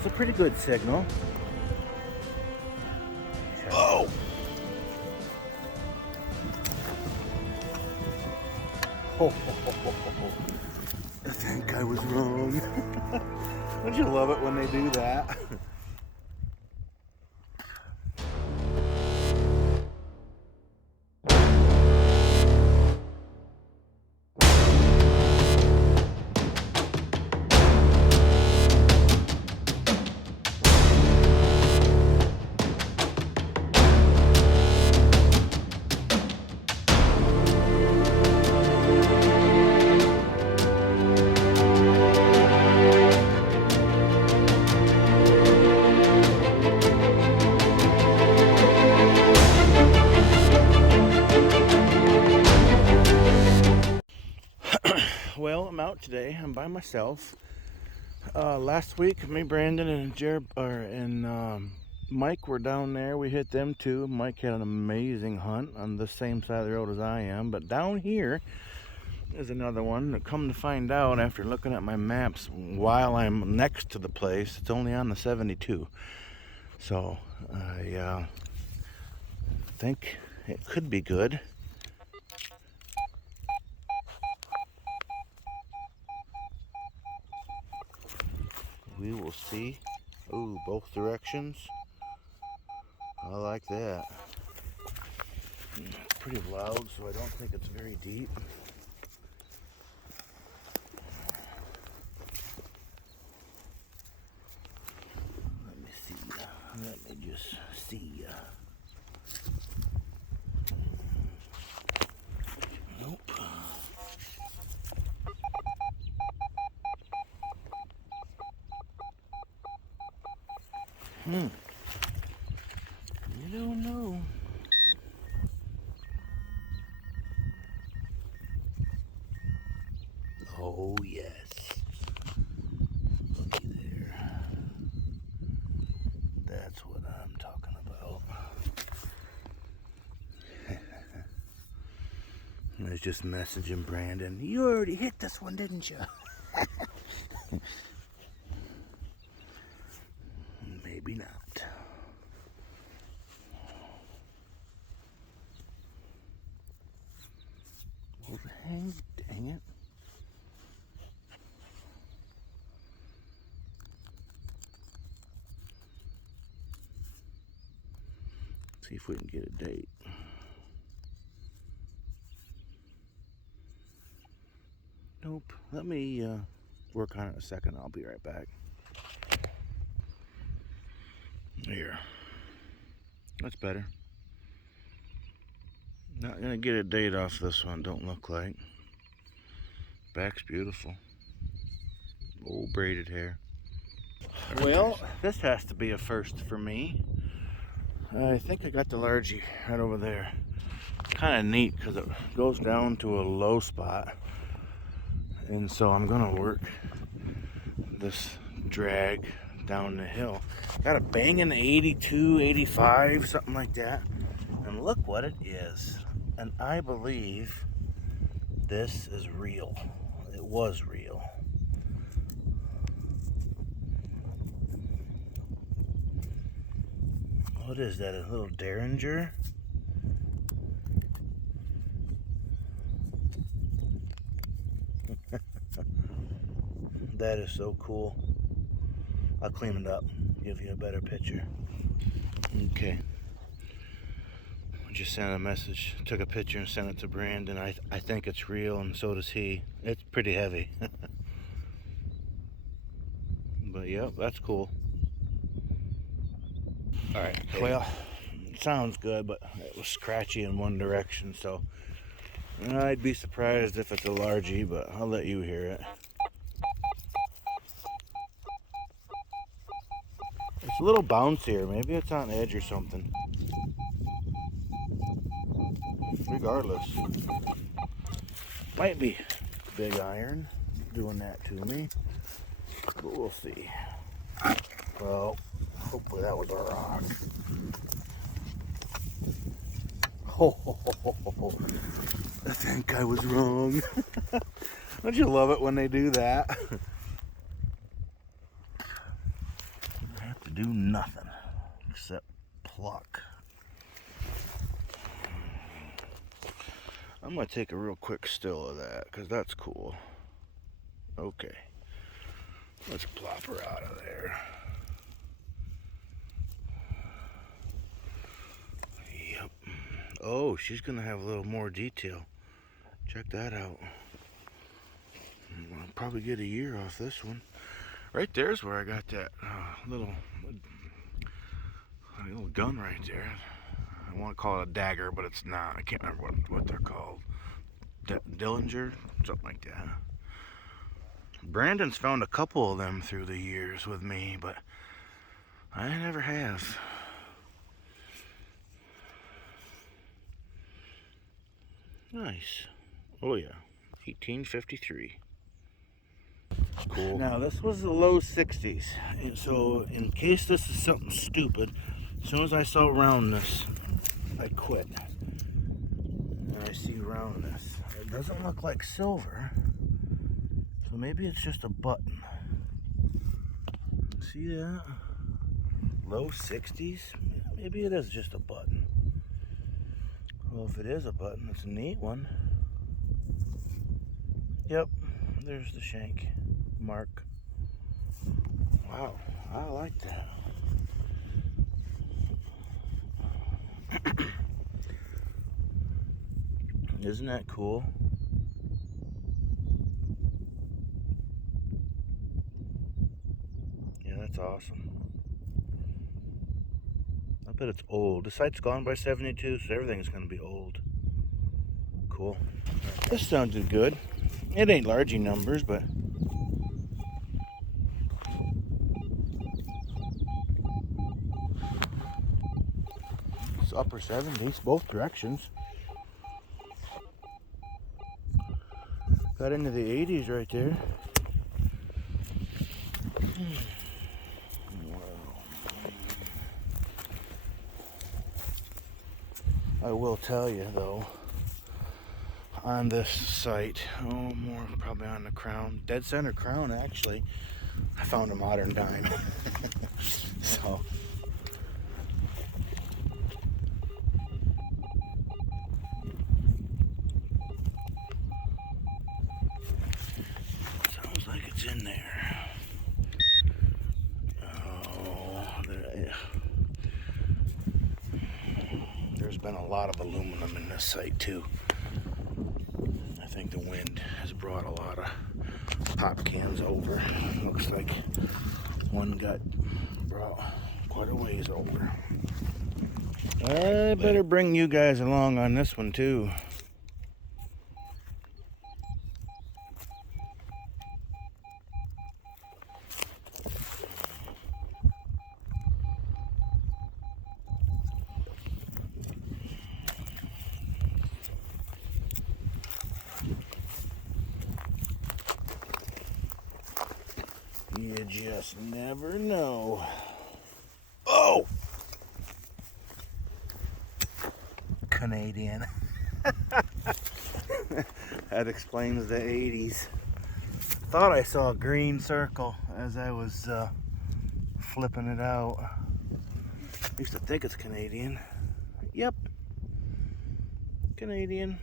It's a pretty good signal. Oh! I think I was wrong. Don't you love it when they do that? Well, I'm out today. I'm by myself. Last week, me, Brandon, and Mike were down there. We hit them too. Mike had an amazing hunt on the same side of the road as I am. But down here is another one that, come to find out after looking at my maps while I'm next to the place, it's only on the 72. So I think it could be good. We will see. Ooh, both directions. I like that. It's pretty loud, so I don't think it's very deep. Let me see. Let me just see. Nope. You don't know. Oh, yes. Looky there. That's what I'm talking about. I was just messaging Brandon. You already hit this one, didn't you? Maybe not. Well, dang it. See if we can get a date. Nope. Let me work on it a second. I'll be right back. Here. That's better. Not gonna get a date off this one, don't look like. Back's beautiful. Old braided hair. Well, this has to be a first for me. I think I got the largie right over there. Kind of neat because it goes down to a low spot. And so I'm gonna work this drag down the hill. Got a banging 82, 85, something like that. And look what it is. And I believe this is real. It was real. What is that, a little Derringer? That is so cool. I'll clean it up, give you a better picture. Okay. I just sent a message, took a picture and sent it to Brandon. I think it's real, and so does he. It's pretty heavy. But yep, that's cool. Alright, well, it sounds good, but it was scratchy in one direction, so I'd be surprised if it's a largie, but I'll let you hear it. It's a little bouncier. Maybe it's on edge or something. Regardless. Might be big iron doing that to me. But we'll see. Well, hopefully that was a rock. I think I was wrong. Don't you love it when they do that? do nothing except pluck. I'm going to take a real quick still of that because that's cool. Okay. Let's plop her out of there. Yep. Oh, she's going to have a little more detail. Check that out. I'll probably get a year off this one. Right there's where I got that little gun right there. I want to call it a dagger, but it's not. I can't remember what they're called. Derringer? Something like that. Brandon's found a couple of them through the years with me, but I never have. Nice. Oh yeah. 1853. Cool. Now this was the low 60s, and so in case this is something stupid, as soon as I saw roundness, I quit. And I see roundness. It doesn't look like silver, so maybe it's just a button. See that? Low 60s? Maybe it is just a button. Well, if it is a button, it's a neat one. Yep, there's the shank mark. Wow, I like that. Isn't that cool? Yeah, that's awesome. I bet it's old. The site's gone by 72, so everything's going to be old. Cool. This sounded good. It ain't largy numbers, but it's upper 70s, both directions. Got into the 80s right there. I will tell you though, on this site, more probably on the crown, dead center crown actually, I found a modern dime. So sounds like it's in there. Oh, there's been a lot of aluminum in this site too. I think the wind has brought a lot of pop cans over. Looks like one got brought quite a ways over. I better bring you guys along on this one too. You just never know. Oh! Canadian. That explains the 80s. Thought I saw a green circle as I was flipping it out. Used to think it's Canadian. Yep. Canadian.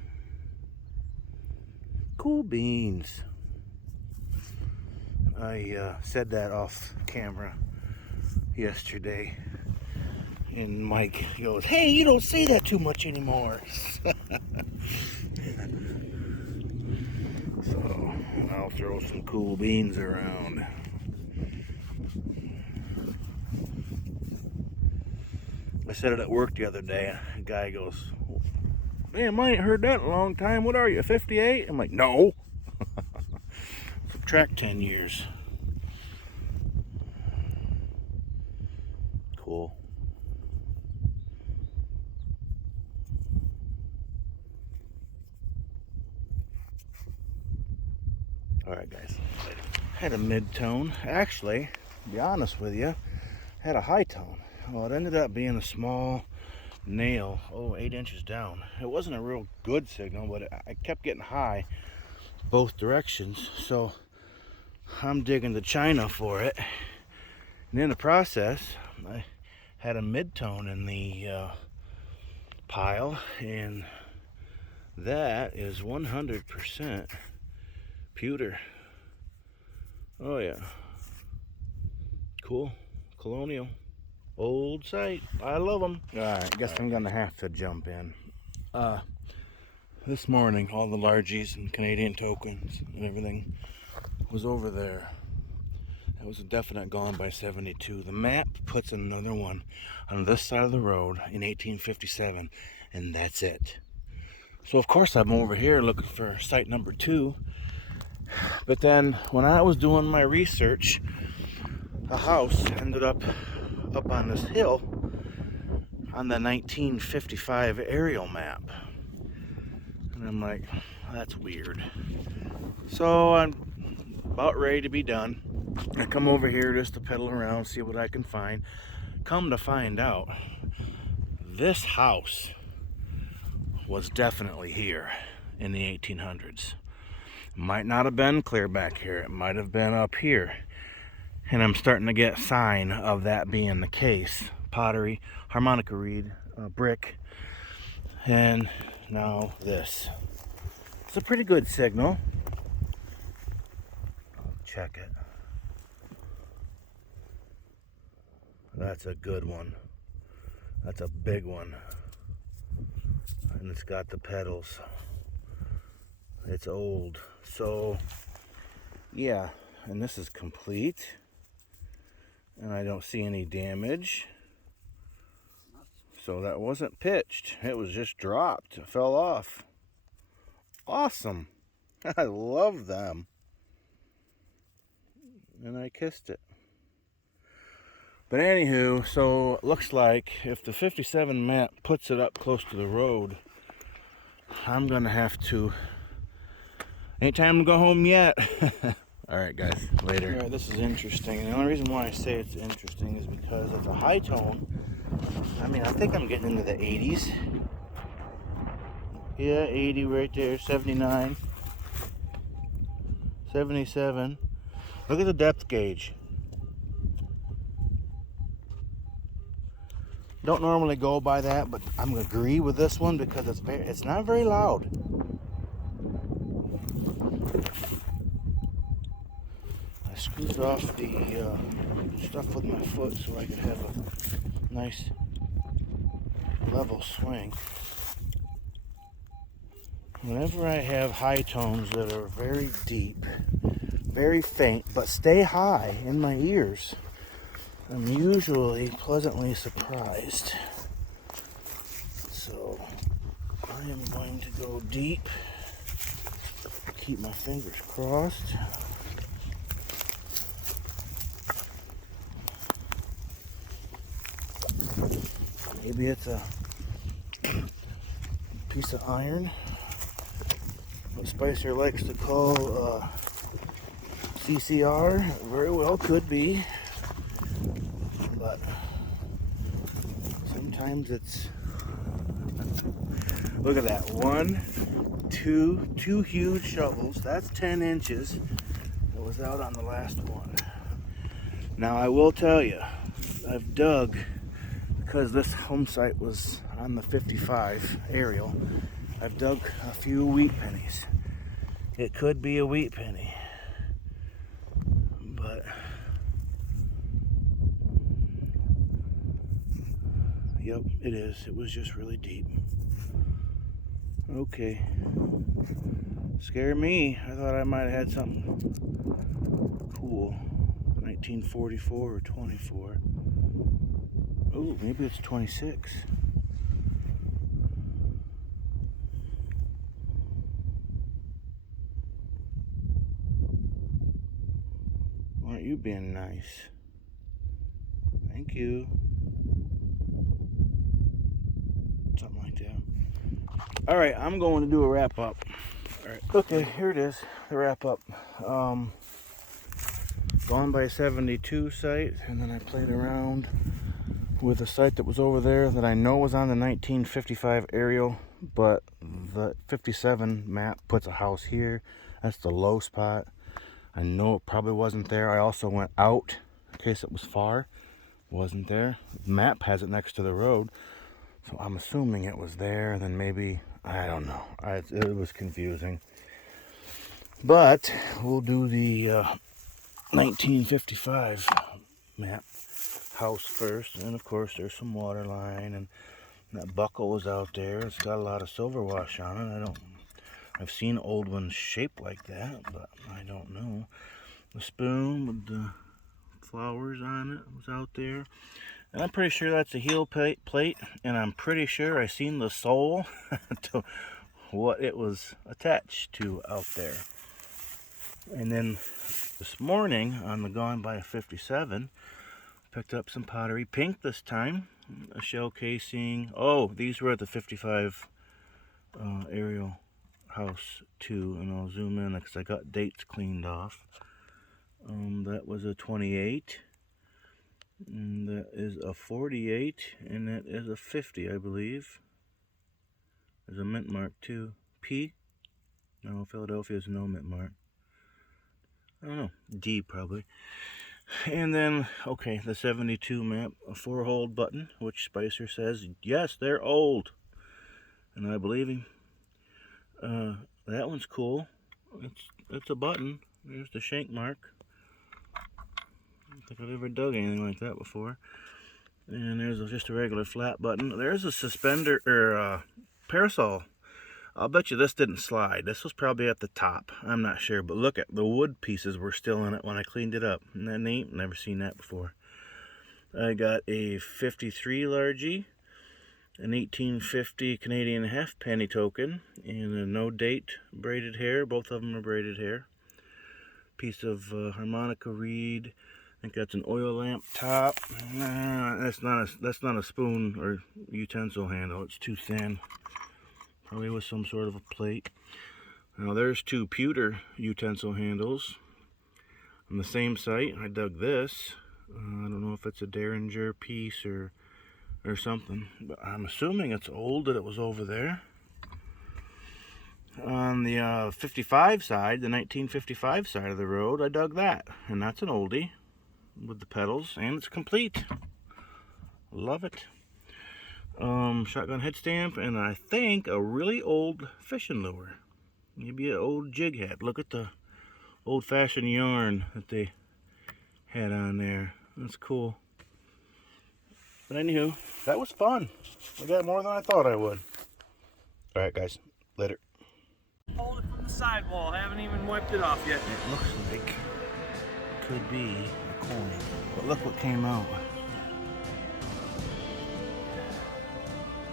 Cool beans. I said that off camera yesterday, and Mike goes, "Hey, you don't say that too much anymore." So I'll throw some cool beans around. I said it at work the other day. A guy goes, "Man, I ain't heard that in a long time. What are you, 58?" I'm like, "No." Subtract 10 years. Cool. Alright guys, had a mid-tone. Actually, to be honest with you, had a high tone. Well, it ended up being a small nail, 8 inches down. It wasn't a real good signal, but I kept getting high both directions, so I'm digging the China for it, And in the process, I had a mid-tone in the pile, and that is 100% pewter. Oh yeah. Cool. Colonial. Old site. I love them. Alright, guess I'm gonna have to jump in. This morning, all the largies and Canadian tokens and everything was over there. That was a definite gone by 72. The map puts another one on this side of the road in 1857, and that's it. So of course I'm over here looking for site number 2. But then when I was doing my research, a house ended up on this hill on the 1955 aerial map. And I'm like, that's weird. So I'm about ready to be done. I come over here just to pedal around, see what I can find. Come to find out, this house was definitely here in the 1800s. Might not have been clear back here. It might have been up here. And I'm starting to get sign of that being the case. Pottery, harmonica reed, brick, and now this. It's a pretty good signal. Check it. That's a good one. That's a big one. And it's got the pedals. It's old. So, yeah. And this is complete. And I don't see any damage. So that wasn't pitched. It was just dropped. It fell off. Awesome. I love them. And I kissed it. But anywho, so it looks like if the 57 map puts it up close to the road, I'm gonna have to, ain't time to go home yet. Alright guys, later. Alright, this is interesting. And the only reason why I say it's interesting is because it's a high tone. I mean, I think I'm getting into the 80s. Yeah, 80 right there, 79, 77. Look at the depth gauge. Don't normally go by that, but I'm gonna agree with this one because it's not very loud. I screwed off the stuff with my foot so I could have a nice level swing. Whenever I have high tones that are very deep, very faint, but stay high in my ears, I'm usually pleasantly surprised. So I am going to go deep, keep my fingers crossed. Maybe it's a piece of iron, what Spicer likes to call CCR. Very well could be. But sometimes it's, look at that, two huge shovels. That's 10 inches. That was out on the last one. Now I will tell you, I've dug, because this home site was on the 55 aerial, I've dug a few wheat pennies. It could be a wheat penny, but yep, it is. It was just really deep. Okay. Scare me. I thought I might have had something cool. 1944 or 24. Oh, maybe it's 26. Aren't you being nice? Thank you. Something like that. Alright, I'm going to do a wrap up. Alright, okay, here it is, the wrap up. Gone by 72 site, and then I played around with a site that was over there that I know was on the 1955 aerial, but the 57 map puts a house here. That's the low spot. I know it probably wasn't there. I also went out in case it was far. Wasn't there. The map has it next to the road, so I'm assuming it was there, and then maybe, I don't know. It was confusing. But we'll do the 1955 map house first, and of course there's some water line, and that buckle was out there. It's got a lot of silver wash on it. I've seen old ones shaped like that, but I don't know. The spoon with the flowers on it was out there, and I'm pretty sure that's a heel plate, and I'm pretty sure I seen the sole to what it was attached to out there. And then this morning on the Gone by 57, picked up some pottery, pink this time, a shell casing. Oh, these were at the 55 aerial house too, and I'll zoom in because I got dates cleaned off. That was a 28, and that is a 48, and that is a 50, I believe. There's a mint mark too. P? No, Philadelphia is no mint mark. I don't know, D probably. And then, okay, the 72 map, a 4-hole button, which Spicer says, yes, they're old. And I believe him. That one's cool. It's a button. There's the shank mark. I don't think I've ever dug anything like that before. And there's just a regular flat button. There's a suspender, or parasol. I'll bet you this didn't slide. This was probably at the top. I'm not sure, but look at the wood pieces were still in it when I cleaned it up. Isn't that neat? Never seen that before. I got a 53 largie, an 1850 Canadian halfpenny token, and a no date braided hair. Both of them are braided hair. Piece of harmonica reed. I think that's an oil lamp top. That's not a spoon or utensil handle. It's too thin. Probably with some sort of a plate. Now there's 2 pewter utensil handles on the same site. I dug this. I don't know if it's a Derringer piece or something, but I'm assuming it's old that it was over there. On the 55 side, the 1955 side of the road, I dug that, and that's an oldie with the pedals, and it's complete. Love it. Shotgun head stamp, and I think a really old fishing lure. Maybe an old jig head. Look at the old-fashioned yarn that they had on there. That's cool. But anywho, that was fun. I got more than I thought I would. Alright guys, later. Hold it from the sidewall. I haven't even wiped it off yet. It looks like it could be a coin. But look what came out.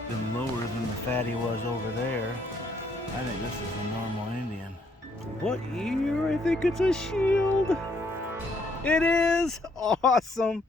Been lower than the fatty was over there. I think this is a normal Indian. What year? I think it's a shield. It is awesome.